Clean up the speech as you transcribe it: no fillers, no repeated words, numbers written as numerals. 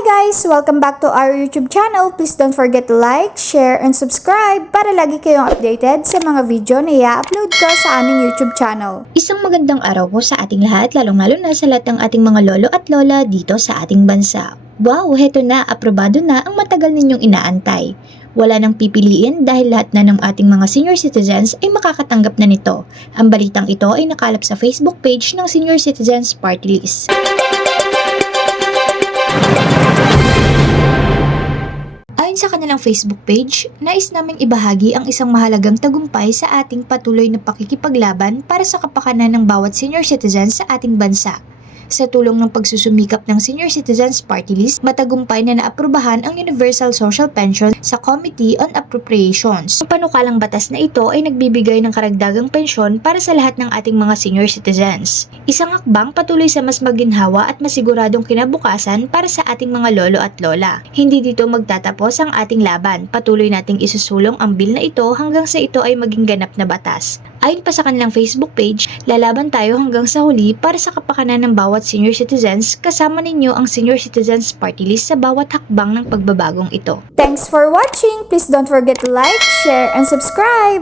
guys! Welcome back to our YouTube channel. Please don't forget to like, share, and subscribe para lagi kayong updated sa mga video na i-upload ko sa aming YouTube channel. Isang magandang araw po sa ating lahat, lalong-lalo na sa lahat ng ating mga lolo at lola dito sa ating bansa. Wow, heto na, aprobado na ang matagal ninyong inaantay. Wala nang pipiliin dahil lahat na ng ating mga senior citizens ay makakatanggap na nito. Ang balitang ito ay nakalap sa Facebook page ng Senior Citizens Party List. Ayon sa kanilang Facebook page, nais naming ibahagi ang isang mahalagang tagumpay sa ating patuloy na pakikipaglaban para sa kapakanan ng bawat senior citizen sa ating bansa. Sa tulong ng pagsusumikap ng Senior Citizens Party List, matagumpay na naaprubahan ang Universal Social Pension sa Committee on Appropriations. Ang panukalang batas na ito ay nagbibigay ng karagdagang pensyon para sa lahat ng ating mga senior citizens. Isang hakbang patuloy sa mas maginhawa at masiguradong kinabukasan para sa ating mga lolo at lola. Hindi dito magtatapos ang ating laban. Patuloy nating isusulong ang bill na ito hanggang sa ito ay maging ganap na batas. Ayon pa sa kanilang Facebook page, lalaban tayo hanggang sa huli para sa kapakanan ng bawat senior citizens, kasama ninyo ang Senior Citizens Party List sa bawat hakbang ng pagbabagong ito. Thanks for watching! Please don't forget to like, share, and subscribe!